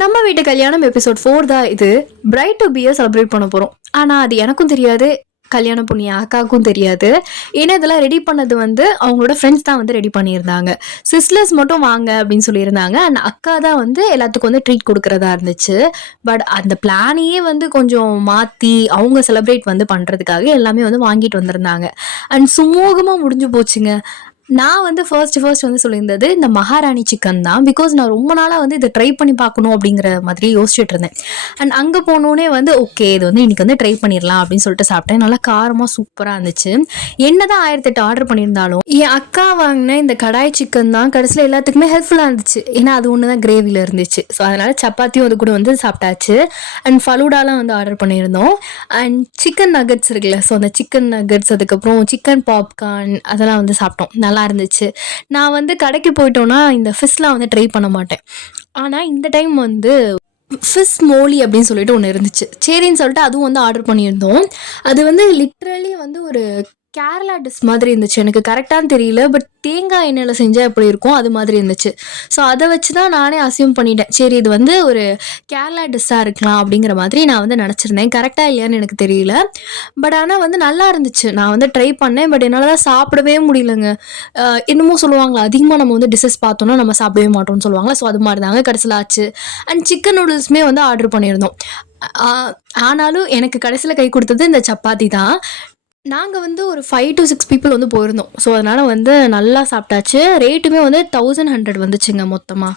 நம்ம வீட்டு கல்யாணம் எபிசோட் 4 தான் இது. பிரைட் டு பியை செலிப்ரேட் பண்ண போகிறோம். ஆனால் அது எனக்கும் தெரியாது, கல்யாணம் பொண்ணு அக்காவுக்கும் தெரியாது. ஏன்னா இதெல்லாம் ரெடி பண்ணது வந்து அவங்களோட ஃப்ரெண்ட்ஸ் தான் வந்து ரெடி பண்ணியிருந்தாங்க. சிஸ்லர்ஸ் மட்டும் வாங்க அப்படின்னு சொல்லியிருந்தாங்க. அண்ட் அக்கா தான் வந்து எல்லாத்துக்கும் வந்து ட்ரீட் கொடுக்குறதா இருந்துச்சு. பட் அந்த பிளானையே வந்து கொஞ்சம் மாற்றி அவங்க செலிப்ரேட் வந்து பண்ணுறதுக்காக எல்லாமே வந்து வாங்கிட்டு வந்திருந்தாங்க. அண்ட் சுமூகமாக முடிஞ்சு போச்சுங்க. நான் வந்து ஃபர்ஸ்ட் வந்து சொல்லியிருந்தது இந்த மகாராணி சிக்கன் தான். பிகாஸ் நான் ரொம்ப நாளாக வந்து இதை ட்ரை பண்ணி பார்க்கணும் அப்படிங்கிற மாதிரி யோசிச்சுட்டு இருந்தேன். அண்ட் அங்கே போனோடனே வந்து ஓகே இது வந்து இன்னைக்கு வந்து ட்ரை பண்ணிடலாம் அப்படின்னு சொல்லிட்டு சாப்பிட்டேன். நல்லா காரமாக சூப்பராக இருந்துச்சு. என்னதான் 1008 ஆர்டர் பண்ணியிருந்தாலும் என் அக்கா வாங்கின இந்த கடாய் சிக்கன் தான் கடைசியில் எல்லாத்துக்குமே ஹெல்ப்ஃபுல்லாக இருந்துச்சு. ஏன்னா அது ஒன்று தான் கிரேவியில் இருந்துச்சு. ஸோ அதனால் சப்பாத்தியும் அது கூட வந்து சாப்பிட்டாச்சு. அண்ட் ஃபலூடாலாம் வந்து ஆர்டர் பண்ணியிருந்தோம். அண்ட் சிக்கன் நகட்ஸ் இருக்குல்ல, ஸோ அந்த சிக்கன் நகட்ஸ், அதுக்கப்புறம் சிக்கன் பாப்கார்ன் அதெல்லாம் வந்து சாப்பிட்டோம். நல்லா இருந்துச்சு. நான் வந்து கடைக்கு போயிட்டோன்னா இந்த ஃபிஷ்லாம் வந்து ட்ரை பண்ண மாட்டேன். ஆனால் இந்த டைம் வந்து ஃபிஷ் மோலி அப்படின்னு சொல்லிட்டு ஒன்று இருந்துச்சு. சரின்னு சொல்லிட்டு அதுவும் வந்து ஆர்டர் பண்ணியிருந்தோம். அது வந்து லிட்ரலி வந்து ஒரு கேரளா டிஷ் மாதிரி இருந்துச்சு. எனக்கு கரெக்டானு தெரியல, பட் தேங்காய் எண்ணெயில் செஞ்சால் எப்படி இருக்கும் அது மாதிரி இருந்துச்சு. ஸோ அதை வச்சு தான் நானே அசியூம் பண்ணிட்டேன், சரி இது வந்து ஒரு கேரளா டிஷ்ஷாக இருக்கலாம் அப்படிங்கிற மாதிரி நான் வந்து நினச்சிருந்தேன். கரெக்டாக இல்லையான்னு எனக்கு தெரியல. பட் ஆனால் வந்து நல்லா இருந்துச்சு. நான் வந்து ட்ரை பண்ணேன். பட் என்னால் தான் சாப்பிடவே முடியலங்க. இன்னமும் சொல்லுவாங்களா, அதிகமாக நம்ம வந்து டிஷ்ஷஸ் பார்த்தோன்னா நம்ம சாப்பிடவே மாட்டோம்னு சொல்லுவாங்களா. ஸோ அது மாதிரி தாங்க கடைசியில் ஆச்சு. அண்ட் சிக்கன் நூடுல்ஸுமே வந்து ஆர்டர் பண்ணியிருந்தோம். ஆனாலும் எனக்கு கடைசியில் கை கொடுத்தது இந்த சப்பாத்தி தான். நாங்கள் வந்து ஒரு 5 to 6 பீப்புள் வந்து போயிருந்தோம். ஸோ அதனால் வந்து நல்லா சாப்பிட்டாச்சு. ரேட்டுமே வந்து 1100 வந்துச்சுங்க மொத்தமாக.